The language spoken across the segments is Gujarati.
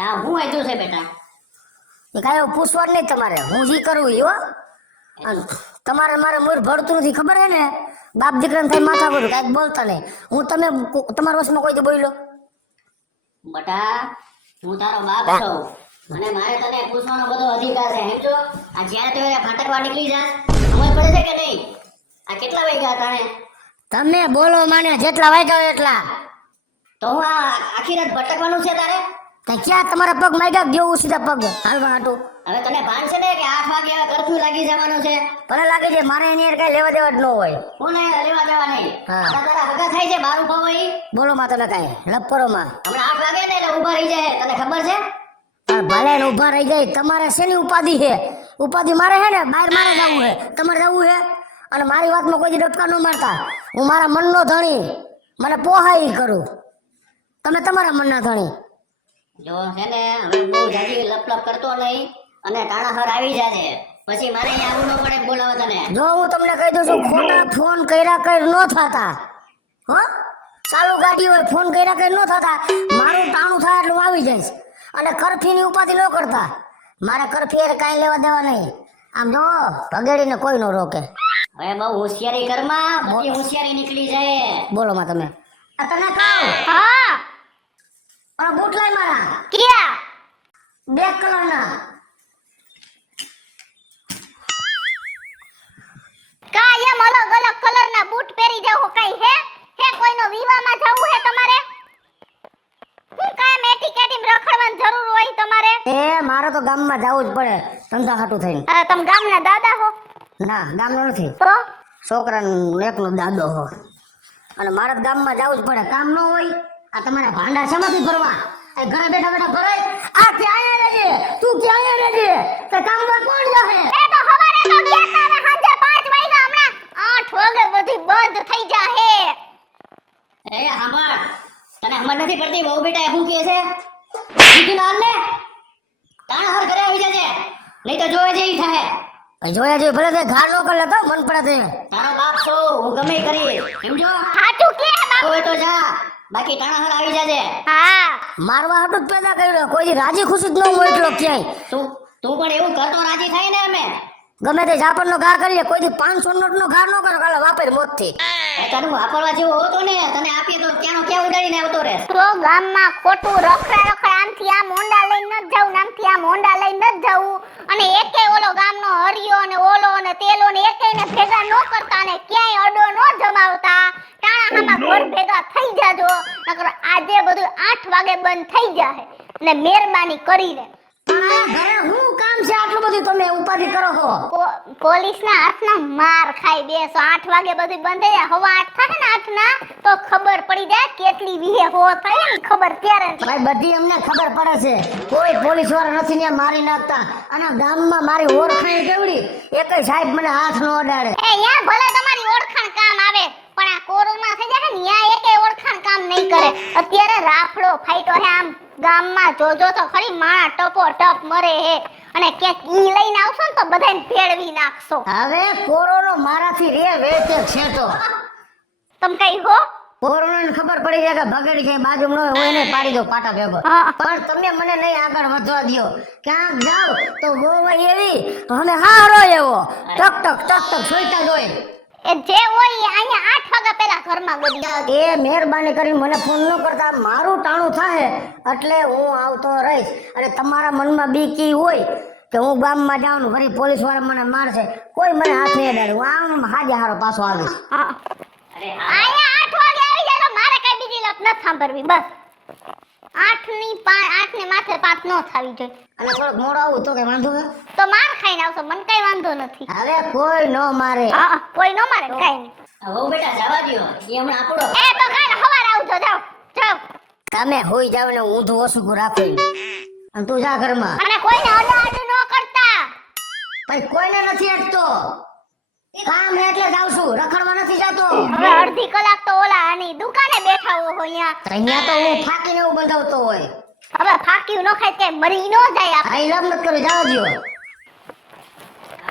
આ હું આજો છે બેટા? એ કાંઈ પૂછવાનું નહીં તમારે, હું જી કરું ઈ હો. અને તમારે મારે મોર ભરતું નથી, ખબર હે ને? બાપ દીકરાને થાય માથા કરું, કાંઈક બોલતા નહીં. હું તમે તમારા વશમાં કોઈ દી બોલ્યો? બટા હું તારો બાપ છું અને મારે તને પૂછવાનો બધો અધિકાર છે, સમજો? આ જ્યારે તું ફાટકવા નીકળી જા, સમજ પડે છે કે નહીં? આ કેટલા વાગ્યા તાણે? તમે બોલો માને જેટલા વાગ્યા હોય એટલા. તો હું આ આખી રાત ભટકવાનું છે તારે? તો ક્યાં તમારા પગ માગ્યા દેવું સીધા પગ હાલવા હાટું? હવે તને ભાન છે ને કે 8 વાગે કર્ફ્યુ લાગી જવાનું છે? ભલે લાગે છે, મારે એની હારે કાંઈ લેવા દેવા જ ન હોય. કોને લેવા દેવા નહીં? હા. તારા હગા થાય છે બારું પાવો ઈ? બોલો માં તમે કાંઈ લપરો માં. હમણાં 8 વાગે ને એટલે ઊભા રહી જાય, તને ખબર છે? પણ ભલે ને ઊભા રહી જાય, તમારે શેની ઉપાધિ છે? ઉપાધિ મારે હે ને બહાર મારે જવું છે, તમારે જવું છે. અને મારી વાતમાં કોઈ દી ડબકા ન મારતા. હું મારા મનનો ધણી, મને પોહાય ઈ કરું. તમે તમારા મનના ધણી. જો છે ને હવે બહુ જાજી લપલપ કરતો નહીં અને ટાણાહર આવી જાજે, પછી મારે અહીંયા આવવું ન પડે બોલાવા તને. જો હું તમને કહી દઉં છું, ખોટા ફોન કર્યા કઈ ન થતા. હો, ચાલુ ગાડી હોય, ફોન કર્યા કઈ ન થતા. મારું ટાણું થાય એટલે હું આવી જઈશ. અને કરફીની ઉપાધિ ન કરતા. મારે કરફી કાંઈ લેવા દેવા નહીં. આમ જો ભગેડીને કોઈ ન રોકે. હવે બહુ હોશિયારી કરમાં, બધી હોશિયારી નીકળી જાય. બોલો માં તમે. આ તને કહું, હા પણ બૂટ લઈ મારા ક્યાં? બ્લેક કલરના. કાયમ અલગ અલગ કલરના બૂટ પહેરી જાવ કઈ હે કોઈનો વિવાહમાં જવું હે તમારે? હું કાયમ એટીકેટીમ રખડવાની જરૂર હોય તમારે? એ મારે તો ગામમાં જવું જ પડે ધંધા હાટું થઈને. તમે ગામના દાદા હો? ના, ગામનો નથી, તો છોકરાનો એકનો દાદો હો. અને મારે તો ગામમાં જવું જ પડે, કામ ન હોય. આ તમારા ભાંડા શેમાંથી ભરવા? આ ઘરે બેઠા બેઠા ભરાય? આ ક્યાં આયા રહેજે, તું ક્યાં આયા રહેજે, તે કામમાં કોણ જાહે? એ તો હવારે તો ગયા તા ને સાંજે 5 વાગ્યા, હમણાં 8 વાગે બધી બંધ થઈ જાહે. એ હાંભળ, તને સમજ નથી પડતી? બહુ બેટા શું કહે છે? સીધી નાર ને ટાણાહર ઘરે આવી જાજે, નહીં તો જોવે જેવી થાય. ભાઈ જોયા જોઈ ભલે તે ઘા નો કર લેતો મન પડે તે. તારો બાપ છું, હું ગમે ઈ કરી, સમજો? સાચું કે બાપ? હોય તો જા, બાકી ટાણાહર આવી જાજે. હા મારવા હાટું જ પેદા કર્યો, કોઈ દી રાજી ખુશી જ ન હોય એટલો ક્યાંય. તું પણ એવું કરતો રાજી થાય ને અમે. ગમે તે જાપરનો ઘા કરી લે, કોઈ દી 500 નોટનો ઘા ન કરો, કાલે વાપર મોતથી. તને વાપરવા જેવો હોતો ને, તને આપીએ તો ક્યાંનો ક્યાં ઉડાડીને આવતો રે. તો ગામમાં ખોટું રખડા આમથી આમ હોંડા લઈને ન જવું, આમથી આમ હોંડા લઈને ન જવું. અને એકે ઓલો ગામનો હરિયો ને ઓલો ને તેલો ને એકેયને ભેગા ન કરતા ને ક્યાંય અડો ન જમાવતા. ટાણાહામાં ઘર ભેગા થઈ જાજો, નકર આજે બધું 8 વાગે બંધ થઈ જાહે. ને મહેરબાની કરીને પણ આ ઘરે હું કામ છે આટલું બધું તમે ઉપાધિ કરો છો? પોલીસના હાથના માર ખાઈ બેસો. 8 વાગે બધું બંધ થઈ જાય, હવા 8 થાય ને 8 ના, તો ખબર પડી જાય કેટલી વીહે હો થાય ને ખબર ત્યારે. ભાઈ બધી અમને ખબર પડે છે, કોઈ પોલીસ વાળા નથી ને મારી નાખતા. અને ગામમાં મારી ઓળખાણ કેવડી, એકેય સાહેબ મને હાથ ન અડાડે. એ યા ભલે તમારી ઓળખાણ કામ આવે, પણ આ કોરોના થઈ જાય ને યા એકે ઓળખાણ કામ નહીં કરે. અત્યારે રાફડો ફાઈટો હે, આમ ગામમાં જોજો તો ખરી માણા ટપો ટપ મરે હે. અને ક્યાંક ઈ લઈને આવશો ને તો બધાને ભેળવી નાખશો. હવે કોરોનો મારાથી રે વેચે છે તો તમ કઈ હો? કોરોનાને ખબર પડી જાય કે ભગેડી છે બાજુમાં ન હોય, હું એને પાડી દઉં પાટા ભેગો. હા. પણ તમે મને નહીં આગળ વધવા દ્યો. ક્યાંક જાવ તો ગોવાઈ એવી અમે હારો એવો ટક ટક ટક ટક સોઈતા જ હોય. એ જે હોય એ અહીંયા 8 વાગ્યા પહેલા ઘરમાં ગોડી જાવ. એ મહેરબાની કરીને મને ફોન ન કરતા, મારું ટાણું થાય એટલે હું આવતો રહીશ. અને તમારા મનમાં બીકી હોય કે હું ગામમાં જાઉં ને ફરી પોલીસ વાળા મને મારશે, કોઈ મને હાથ નહીં અડાડે. હું આમ હાજે હારો પાછો આવીશ. હા અરે હા, અહીંયા 8 વાગે આવી જાય તો મારે કઈ બીજી લપ ન સાંભળવી. બસ 8 ની 8 ને માથે 5 નો થાવી જોઈએ. અને થોડોક મોડો આવું તો કે વાંધો હે? તો માર ખાઈને આવશો, મને કઈ વાંધો નથી. હવે કોઈ ન મારે. હા કોઈ નો મારે કઈ નહીં. હવે બેટા જવા દ્યો, એ હમણાં આપણો. એ તો કાલ સવારે આવજો, જાઓ જાઓ. તમે હોઈ જાવ ને ઊંધું ઓછું રાખો. અને તું જા ઘરમાં. અને કોઈને અડાઅડ ન કરતા. ભાઈ કોઈને નથી અટતો, કામ હે એટલે જાઉં છું, રખડવા નથી જાતો. હવે અડધી કલાક તો ઓલા આની દુકાને બેઠા હો અહીંયા. અહીંયા તો હું ફાકીને એવું બંધાવતો હોય. હવે ફાક્યું ન ખાય કે મરી ન જાય આપ. આઈ લમ મત કરો, જવા દ્યો.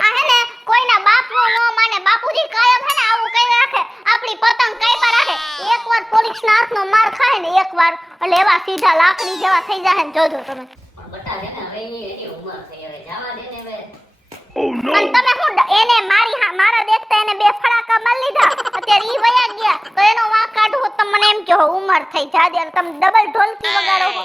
આ હે ને કોઈના બાપનો ન માને. બાપુજી કાયમ હે ને આવું કઈ રાખે, આપણી પતંગ કાપા રાખે. એકવાર પોલીસના હાથનો માર ખાય ને એક એકવાર એટલે એવા સીધા લાકડી જેવા થઈ જાય ને જોજો તમે. પણ બટા છે ને હવે એની એની ઉંમર થઈ હવે જવા દે ને હવે. અને તમે શું એને મારા દેખતા એને બે ફડાકા મારી લીધા અત્યારે ઈ વયા ગયા તો એનો વાંક કાઢવો તો મને એમ કહો ઉંમર થઈ જાદે તમે ડબલ ઢોલકી વગાડો છો.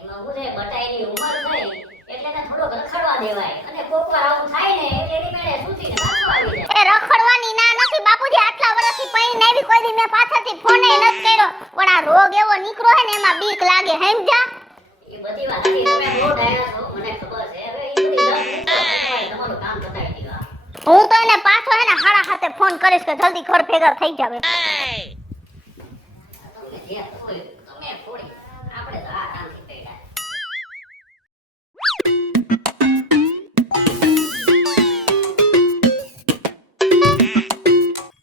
એમાં હું છે બટા એની ઉંમર થઈ એટલે એને થોડોક રખડવા દેવાય અને કોક વાર આવું થાય ને એટલે એની મેળે સૂતીને નાખવા આવી જાય. એ રખડવાની ના નથી બાપુજી આટલા વર્ષથી પૈણી આવી કોઈ દી મેં પાછળથી ફોને નથી કર્યો પણ આ રોગ એવો નીકળો હે ને એમાં બીક લાગે સમજ્યા. એ બધી વાત હતી તમે બહુ ડાયા છો મને ખબર છે હવે એ બધી દસ મિનિટ તમારું કામ બતાવી દીધું. હું તો એને પાછો હે ને હાડા હાથે ફોન કરીશ કે જલ્દી ઘર ભેગા થઈ જાવે. તમે જે હોય તમે થોડી આપણે તો આ કામથી પૈડા.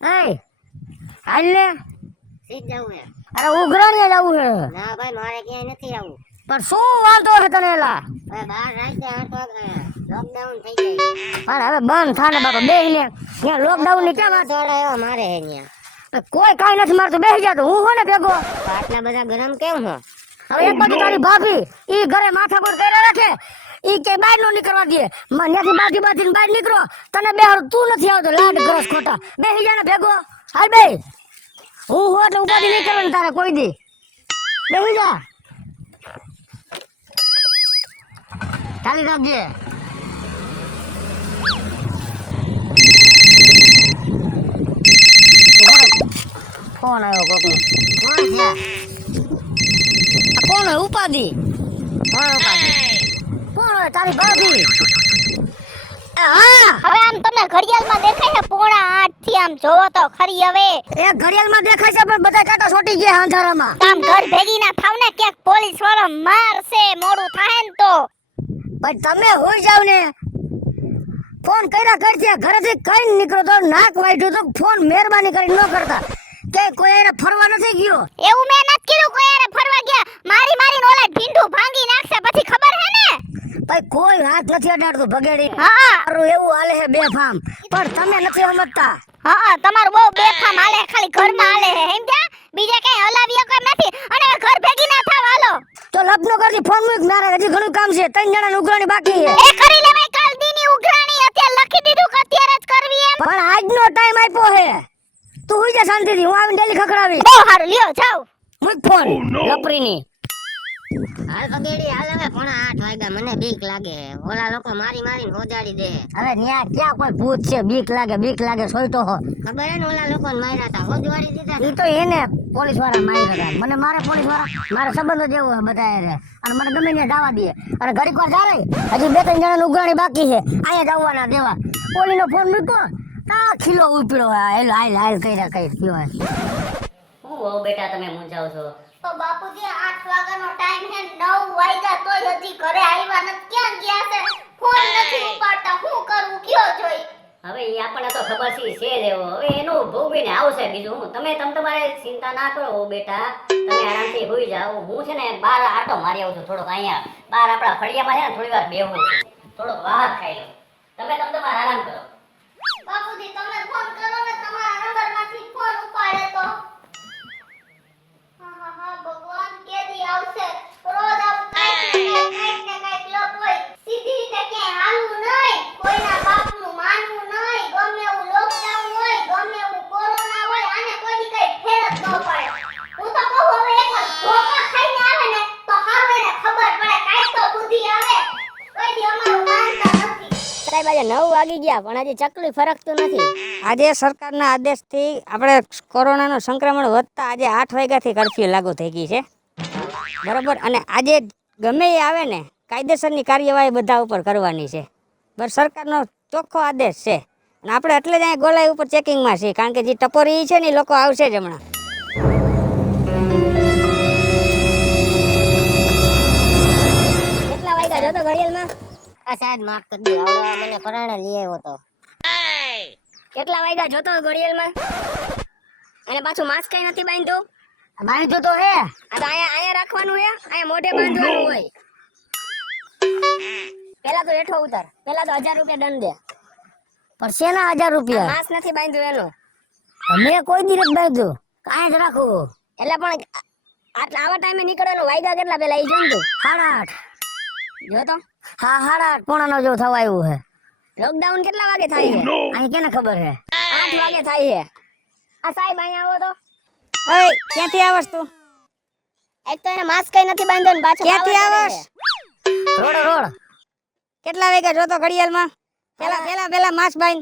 એ હાલ ને સીધ જાવું હે. અરે ઉઘરાણીએ જવું છે ના ભાઈ મારે ક્યાંય નથી આવું. પણ શું વાંધો છે તને એલા હવે બહાર રાતે 8 વાગે લોકડાઉન થઈ જાય. પણ હવે બંધ થાને બાપા બેહી ને ત્યાં લોકડાઉન ની કેમ વાત થોડા એવા મારે હે ન્યા. કોઈ કાઈ નથી મારતું બેહી જા તો હું હો ને ભેગો. આટલા બધા ગરમ કેમ હો? હવે એક બાજુ તારી ભાભી ઈ ઘરે માથાકૂટ કર્યા રાખે ઈ કે બહાર નો નીકળવા દે ત્યાંથી બાજી બાજીને બહાર નીકળો તને બેહારું તું નથી આવતો લાડ કરસ ખોટા બેહી જા ને ભેગો હાલ બે હું હો એટલે ઉપાધિ નહીં કરવાની તારે કોઈ દી બેહી જા ચાલી રાખજે. ફોન આવ્યો કોકનો. કોણ છે? આ કોણ હોય ઉપાધિ? કોણ ઉપાધિ? કોણ હોય તારી ભાભી? એ હા હવે આમ તમને ઘડિયાળમાં દેખાય છે 7:30 થી આમ જોવો તો ખરી હવે એ ઘડિયાળમાં દેખાય છે પણ બધા કાંટા છોટી ગયા અંધારામાં. આમ ઘર ભેગી ના થાવ ને ક્યાંક પોલીસ વાળો મારશે મોડું થાય ને તો. પણ તમે હોઈ જાવ ને ફોન કર્યા કરજે ઘરેથી કઈ નીકળો તો નાક વાઢ્યું તો ફોન મહેરબાની કરી ન કરતા કે કોઈ એને ફરવા નથી ગયો. એવું મેં નથી કીધું કોઈ હારે ફરવા ગયા મારી ઓલા ઢીંઢું ભાંગી નાખશે પછી ખબર હે ને. ભાઈ કોઈ હાથ નથી અડાડતું ભગેડી. હા મારું એવું હાલે છે બેફામ પણ તમે નથી સમજતા. હા તમારું બહુ બેફામ હાલે ખાલી ઘરમાં હાલે હે સમજ્યા બીજે કઈ હલાવી કોઈ નથી અને હવે ઘર ભેગી ના થાવ હાલો. તો લગ્ન કરજી ફોન મૂક મારે હજી ઘણું કામ છે 3 જણાની ઉઘરાણી બાકી છે. એ કરી લેવાય કાલ દીની ઉઘરાણી અત્યારે લખી દીધું કે અત્યારે જ કરવી એમ. પણ આજનો ટાઈમ આપ્યો છે તું હુઈ જા શાંતિથી હું આવીને ડેલી ખખડાવી. બહુ હારું લ્યો જાવ મૂક ફોન લપરીની. હાલ પગેડી હાલ હવે 8:30 વાગ્યા મને બીક લાગે. ઓલા લોકો મારી મારીને હોજાડી દે. હવે ન્યા ક્યાં કોઈ ભૂત છે બીક લાગે સોઈતો હો. ખબર હે ને ઓલા લોકોને માર્યા હતા હોજવાડી દીધા. ઈ તો એને પોલીસ વાળા માર્યા હતા મને મારે પોલીસ વાળા મારે સંબંધો જેવો છે બધા હારે. અને મને ગમે ત્યાં જવા દે અને ઘડીક વાર જારે હજી 2-3 જણાની ઉઘરાણી બાકી છે અહીંયા જવાના દેવા. પોલીનો ફોન મૂકો તા ખીલો ઉપડ્યો હાલ કર્યા કઈ થયો. હું હો બેટા તમે મૂંઝાવ છો? તો બાપુજી 8 વાગ્યાનો ટાઈમ છે 9 વાગ્યા તોય હજી ઘરે આવ્યા નથી ક્યાં ગયા છે ફોન નથી ઉપાડતા હું કરું કયો જોઈ. હવે ઈ આપણને તો ખબર છે જ એવો. હવે એનું ભોગવીને આવશે બીજું હું. તમે તમારે ચિંતા ના કરો હો બેટા. તમે આરામથી હોઈ જાઓ. હું છે ને બહાર આટો મારી આવું છું થોડોક અહીંયા બહાર આપણા ફળિયામાં છે ને થોડી વાર બેહું છું. થોડોક બહાર ખાઈ લઉં. તમે તમારે આરામ કરો. બાપુજી તમે ફોન કરો ને તમારા નંબરમાંથી ફોન ઉપાડે તો. હા ભગવાન કેદી આવશે રોજ આવું કાંઈક ને કાંઈક લોટ હોય સીધી રીતે ક્યાંય હાલવું નહીં કોઈના બાપનું માનવું નહીં ગમે એવું લોકડાઉન હોય ગમે એવું કોરોના હોય આને કોઈની કઈ ફેર જ ન પડે. હું તો કહું હવે એકવાર ધોકા ખાઈને આવે ને તો સામે ને ખબર પડે કાંઈક તો બુદ્ધિ આવે કોઈ દી અમારું માનતા નથી. સાહેબ આજે 9 વાગી ગયા પણ આજે ચકલી ફરકતું નથી. આજે સરકારના આદેશથી આપણે કોરોનાનું સંક્રમણ વધતા આજે 8 વાગ્યાથી કર્ફ્યુ લાગુ થઈ ગઈ છે બરાબર. અને આજે ગમે એ આવે ને કાયદેસરની કાર્યવાહી બધા ઉપર કરવાની છે બસ. સરકારનો ચોખ્ખો આદેશ છે અને આપણે એટલે જ અહીંયા ગોલાઈ ઉપર ચેકિંગમાં છીએ કારણ કે જે ટપોરી છે ને એ લોકો આવશે જ હમણાં. કેટલા વાગ્યા જોતો ઘડિયાળમાં? આ સાહેબ માફ કરી દો. આવડો મને પરાણે લઈ આવ્યો તો. કેટલા વાગ્યા જોતો ઘડિયાળમાં? અને પાછું માસ્ક કઈ નથી બાંધ્યું? બાંધ્યું તો હે. આ તો અહીંયા રાખવાનું હે અહીંયા મોઢે બાંધવાનું હોય. પેલા તો હેઠો ઉતાર. પેલા તો 1000 રૂપિયા દંડ દે. પણ શેના 1000 રૂપિયા? માસ્ક નથી બાંધ્યું એનું. મેં કોઈ દી નથી બાંધ્યું. કાંઈ જ રાખું. એટલે પણ આટલા આવા ટાઈમે નીકળવાનું વાયગા કેટલા પેલા ઈ જોન તું 8:30 જો તો હા 8:30 પોણાનો જો થવા આવ્યું છે લોકડાઉન કેટલા વાગે થાય છે અહીં કેને ખબર છે 8 વાગે થાય છે આ સાહેબ અહીંયા આવો તો ઓય ક્યાંથી આવસ તું એક તો એને માસ્ક કઈ નથી બાંધ્યો ને પાછો ક્યાંથી આવસ રોડ કેટલા વાગ્યા જોતો ઘડિયાળમાં પેલા માસ બાઈન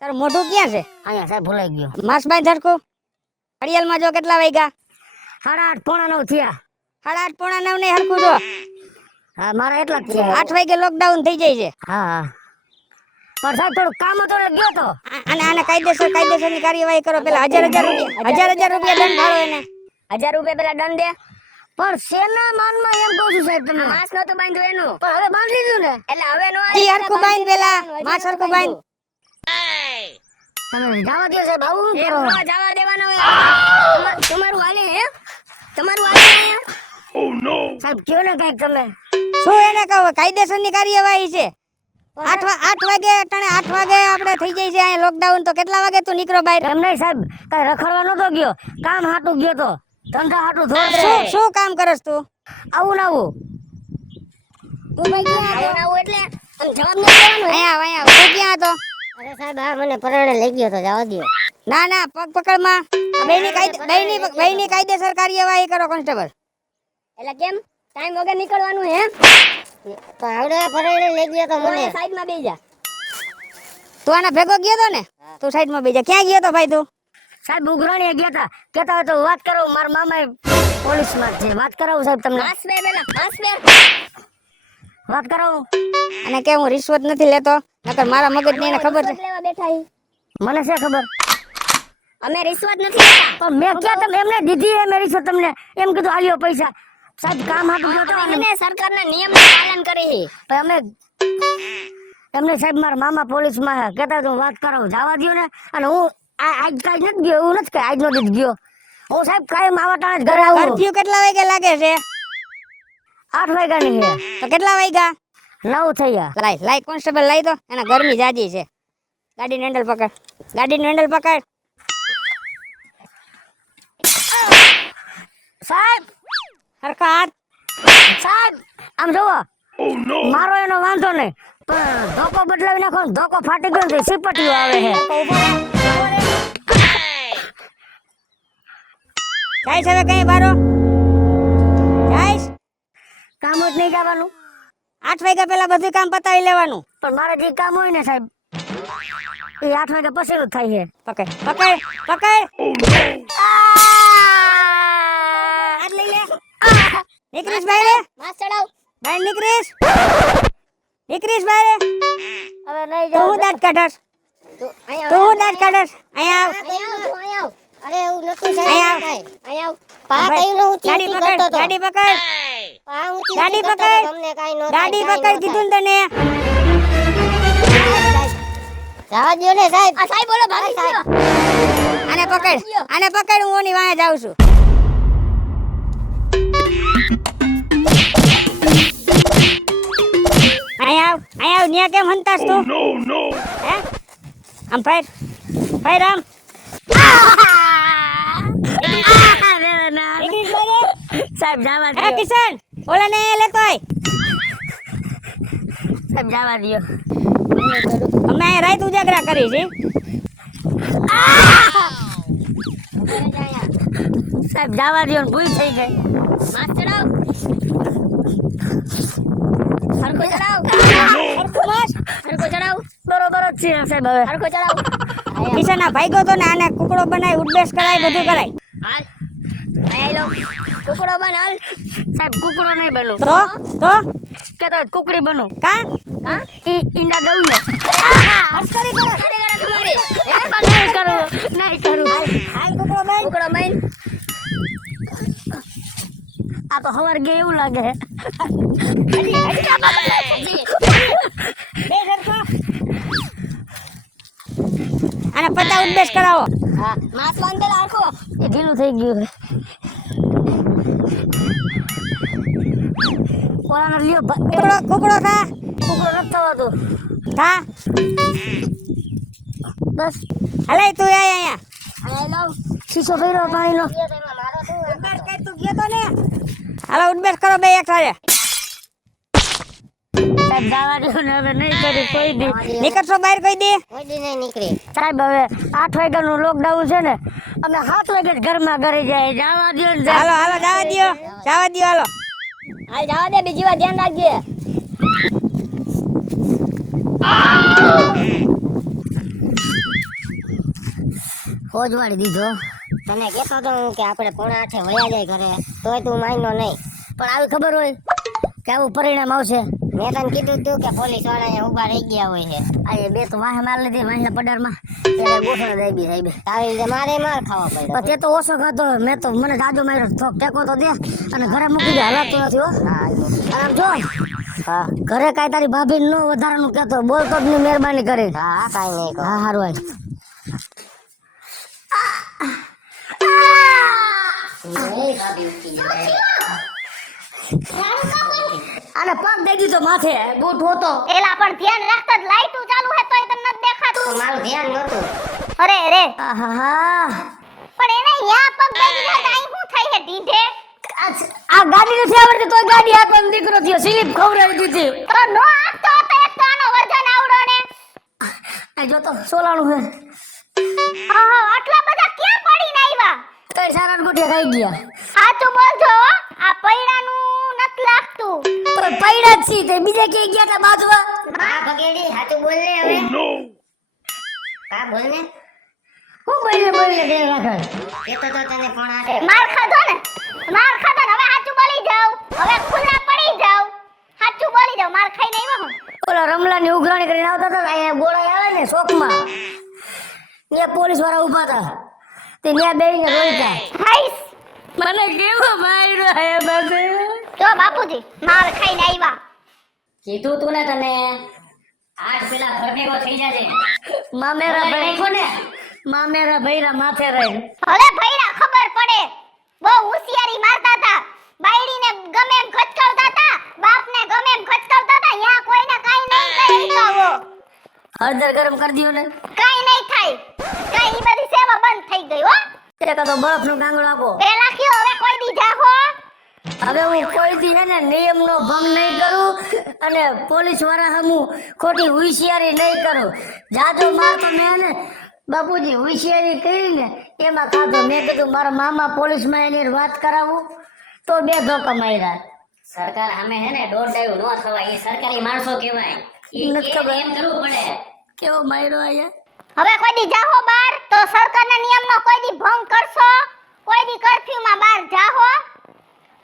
તારું મોઢું ક્યાં છે અહીંયા સાહેબ ભૂલાઈ ગયો માસ બાઈન ધરકું ઘડિયાળમાં જો કેટલા વાગ્યા 8:30 પોણા 9 થયા 8:30 પોણા 9 ને હરખું જો હા મારા એટલા જ છે 8 વાગે લોકડાઉન થઈ જાય છે હા પણ સાહેબ થોડું કામ હતો એટલે ગયો તો આને કાયદેસરની કાર્યવાહી કરો પેલા 1000 રૂપિયા દંડ ફાળો એને 1000 રૂપિયા પેલા દંડ દે પણ શેના માનમાં એમ કહું છું સાહેબ તમે માસ નતો બાંધ્યો એનું પણ હવે બાંધી દીધું ને એટલે હવે નો ઈ હરખું બાંધ પેલા માસ હરખું બાંધ તમે જવા દો સાહેબ આવું શું કરો જવા દેવાનો હોય તમારું હાલે હે તમારું હાલે ઓ નો સાહેબ કયો ને કઈક તમે શું એને કહો કાયદેસરની કાર્યવાહી છે 8 વાગે અટાણે 8 વાગે આપણે થઈ જાય છે અહીંયા લોકડાઉન તો કેટલા વાગે તું નીકળો બહાર એમ નહીં સાહેબ કઈ રખડવા નતો ગયો કામ હાટું ગયો તો ધંધા હાટું ધોર શું કામ કરસ તું આવું ના આવું તું ભાઈ ક્યાં આવું એટલે આમ જવાબ નહીં દેવાનો અહીંયા તું ક્યાં હતો અરે સાહેબ આ મને પરણે લઈ ગયો તો જવા દો ના પગ પકડમાં બેયની કાયદેસર કાર્યવાહી કરો કોન્સ્ટેબલ એટલે કેમ ટાઈમ વગર નીકળવાનું હે તો આવડે પરણે લઈ ગયો તો મને સાઈડમાં બેસી જા તું આના ભેગો ગયો તો ને તું સાઈડમાં બેસી જા ક્યાં ગયો તો ભાઈ તું સાહેબ ઉઘરાણીએ ગયા હતા કહેતા હોય તો વાત કરો મારા મામા પોલીસમાં છે વાત કરાવું સાહેબ તમને વાત કરાવું અને કે હું રિશ્વત નથી લેતો નકર મારા મગજની એને ખબર છે લેવા બેઠા હી મને છે ખબર અમે રિશ્વત નથી લેતા પણ મેં ક્યાં તમે એમને દીધી હે મેં રિશ્વત તમને એમ કીધું આલ્યો પૈસા સાહેબ કામ હાટું ગયો તો અમે સરકારના નિયમનું પાલન કરી પણ અમે એમને સાહેબ મારા મામા પોલીસમાં કહેતા તો વાત કરાવું જવા દો ને અને હું આજ કાંઈ નથી ગયો એવું નથી કે આજનો દીધ ગયો હું સાહેબ કાયમ આવા ટાણે જ ઘરે આવું કર્ફ્યુ કેટલા વાગે લાગે છે 8 વાગ્યાની છે તો કેટલા વાગ્યા 9 થયા લાઈ કોન્સ્ટેબલ લાઈ દો એને ગરમી જાજી છે ગાડીનું હેન્ડલ પકડ સાહેબ હરખા હાથ સાહેબ આમ જોવો મારો એનો વાંધો નહીં પણ ધોકો બદલાવી નાખો ને ધોકો ફાટી ગયો ને તો સિપટીઓ આવે છે જાઈશ હવે કઈ બારો જાઈશ કામ જ નહીં જવાનું 8 વાગ્યા પહેલા બધું કામ પતાવી લેવાનું પણ મારે જે કામ હોય ને સાહેબ એ 8 વાગ્યા પછી નું થાય છે પકડ આ લઈ લે નીકળીશ બારે માસ ચડાવ બાર નીકળીશ બારે હવે નહીં તું હું દાંત કાઢસ અહીંયા આવ અરે એવું નથી અહીંયા સાહેબ અહીંયા પા કઈ નું ગાડી પકડ પા હું ગાડી પકડ તમને કાઈ નો ગાડી પકડ કીધું ને તને જવા દો ને સાહેબ આ સાહેબ બોલો ભાગી ગયો આને પકડ હું ઓની વાંહે જાઉં છું અહીંયા આવ ન્યા કેમ હંતાસ તું હે આમ ફાયર આમ સાહેબ જવા દો હે કિશન ઓલા ને લેતો આય સાહેબ જવા દો અમે અહીં રાત ઉજાગરા કરી છે સાહેબ જવા દો ને ભૂલ થઈ ગઈ માસ ચડાવ હરકો ચડાવ બરોબર જ છે સાહેબ હવે હરકો ચડાવ કિશન આ ભાઈગો તો ને આને કુકડો બનાવી ઉડબેસ કરાય બધું કરાય હાલ આઈ લો કુકડો બન હાલ સાહેબ કુકડો નહીં બનું તો કે તો કુકડી બનું કા હા ઈંડા દઉં ને હસ્કરી કરો તમારી નહીં કરું હાલ કુકડો બન કુકડો બન આ તો હવાર ગે એવું લાગે બે સરખો આને પતા ઉડબેસ કરાવો હા માસ બાંધેલ આખો એ ઢીલું થઈ ગયું ઓલાનો લ્યો કુકડો થા કુકડો નથી થવાતો થા બસ હલે તું આય અહીંયા આઈ લવ શીશો કર્યો પાણીનો. ઉઠબેસ કઈ તું ગયો તો ને હાલો ઉઠબેસ કરો બે એક સાથે સાહેબ જવા દો ને, હવે નહીં કરી કોઈ દી. નીકળશો બહાર કોઈ દી કોઈ દી નહીં નીકળે. સાહેબ હવે 8 વાગ્યાનું લોકડાઉન છે ને, અમે 7 વાગે જ ઘરમાં ઘરે જાય. જવા દો ને સાહેબ. હાલો હાલો જવા દ્યો હાલો હાલ જવા દે, બીજી વાર ધ્યાન રાખજે. ખોજવાડી દીધો. તને કહેતો તો હું કે આપણે 7:30 વયા જાય ઘરે, તોય તું માન્યો નહીં. પણ આવી ખબર હોય કે આવું પરિણામ આવશે. મેં તને કીધું તું કે પોલીસ વાળા અહીંયા ઊભા રહી ગયા હોય છે. આ બે તો વાહે માર લીધી વાહના પડારમાં, એટલે ગોઠણ દઈ બી સાહેબ. આવી રીતે મારે માર ખાવા પડ્યો. પણ તે તો ઓછો ખાતો, મેં તો મને જાજો માર્યો. થોક ટેકો તો દે અને ઘરે મૂકી દે, હલાતું નથી હો. આમ જો હા ઘરે કાંઈ તારી ભાભી નો વધારાનું કહેતો, બોલતો જ નહીં, મહેરબાની કરી. હા કાંઈ નહીં કહો. હા હારું હાલ. નહીં ભાભી ઉઠી ગઈ. આને પગ દઈ દીધો માથે, બૂટ હોતો. એલા પણ ધ્યાન રાખતા જ લાઈટું ચાલુ હે તોય તને નથી દેખાતું. મારું ધ્યાન નહોતું. અરે રે આહાહા. પણ એને યા પગ દઈ દીધા તો અહીં શું થઈ હે ઢીઢે? આ ગાડી નથી આવડતી તોય ગાડી હાથમાં દીકરો થયો, સ્લીપ ખવડાવી દીધી. તો નો આપતો તો એક તો આનો વર્જન આવડો ને. આ જો તો સોલાનું હે. આહા આટલા બધા ક્યાં પડીને આવ્યા? કઈ સારા ગોઠિયા ખાઈ ગયા. સાચું બોલજો હો, આ પૈડાનું નથી લાગતું. પણ પૈડા જ છી, તે બીજે ક્યાંય ગયા તા બાજવા. હા ભગેડી સાચું બોલ ને હવે. હા બોલ ને. હું બોલે દે રાખડ. કહેતો તો તને 7:30. માર ખાધો ને હવે સાચું બોલી જાવ. હવે ખુલ્લા પડી જાવ. સાચું બોલી જાવ, માર ખાઈને આવ્યો હું. ઓલા રમલાની ઉઘરાણી કરીને આવતા હતા, અહીંયા ગોળા આવે ને શોખમાં, ત્યાં પોલીસ વાળા ઉભા હતા, તે ત્યાં બેહીને રોઈતા. હાઈસ મને કેવો માર્યો હે બાપે. જો બાપુજી માર ખાઈને આવ્યા. કીધું તું ને તને 8 પેલા ઘર ભેગો થઈ જાજે. મામેરા તને ભાઈ, રાખ્યો ને. મામેરા ભાઈના માથે રહી. હવે ભઈડા ખબર પડે. બહુ હોશિયારી મારતા હતા. બાયડીને ગમે એમ ખચકાવતા હતા, બાપને ગમે એમ ખચકાવતા હતા. યા કોઈને કાઈ નહીં કરી શકાવો. હળદર ગરમ કરી દયો ને, કાઈ નહીં થાય. કાઈ ઈ બધી સેવા બંધ થઈ ગઈ હો. એક તો બરફનો ગાંગડો આપો. પેલા કયો હવે કોઈ દી જાહો. હવે હું કોઈ દી હે ને નિયમનો ભંગ નહીં કરું અને પોલીસ વાળા હમું ખોટી હોશિયારી નહીં કરું. જાજો માર તો મેં ને બાપુજી હોશિયારી કરી ને એમાં ખાધો. મેં કીધું મારા મામા પોલીસમાં એની વાત કરાવું તો 2 ધોકા માર્યા. સરકાર સામે હે ને દોડાયું ન થવાય. એ સરકારી માણસો કહેવાય. ઈ નથી કે ખબર. એમ કરવું પડે. કેવો માર્યો અહીંયા. હવે કોઈ દી જાહો બહાર તો સરકારના નિયમનો કોઈ દી ભંગ કરશો, કોઈ દી કર્ફ્યુમાં બહાર જાહો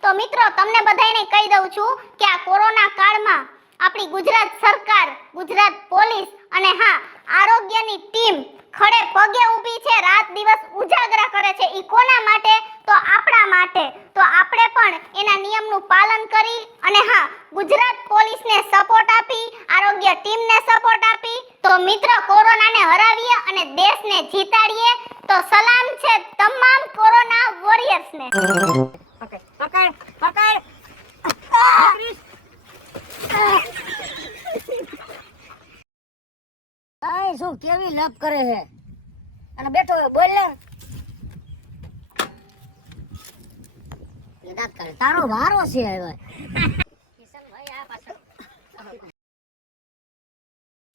તો મિત્રો તમને બધાયને કહી દઉં છું કે આ કોરોના કાળમાં આપણી ગુજરાત સરકાર, ગુજરાત પોલીસ અને હા આરોગ્યની ટીમ ખડે પગે ઊભી છે, રાત દિવસ ઉજાગરા કરે છે. ઈ કોના માટે? તો આપણા માટે. તો આપણે પણ એના નિયમનું પાલન કરી અને હા ગુજરાત પોલીસને સપોર્ટ આપી, આરોગ્ય ટીમને સપોર્ટ આપી તો મિત્રો કોરોનાને હરાવીએ અને દેશને જીતાડીએ. તો સલામ છે તમામ કોરોના વોરિયર્સને. પકડ આય શું કેવી લપ કરે છે અને બેઠો હોય, બોલ ને. તારો વારો છે હવે.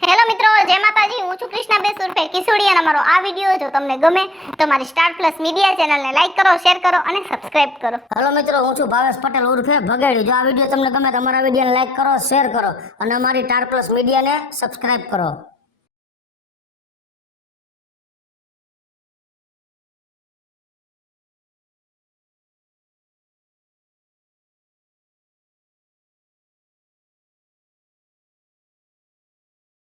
હેલો મિત્રો, જય માતાજી. હું છું કૃષ્ણાબેન ઉર્ફે કિશોરી અને અમારો આ વિડીયો જો તમને ગમે તો મારી સ્ટાર પ્લસ મીડિયા ચેનલને લાઈક કરો, શેર કરો અને સબસ્ક્રાઇબ કરો. હેલો મિત્રો, હું છું ભાવેશ પટેલ ઉર્ફે ભગાડી. જો આ વિડીયો તમને ગમે તો અમારા વિડીયોને લાઈક કરો, શેર કરો અને અમારી સ્ટાર પ્લસ મીડિયાને સબસ્ક્રાઇબ કરો.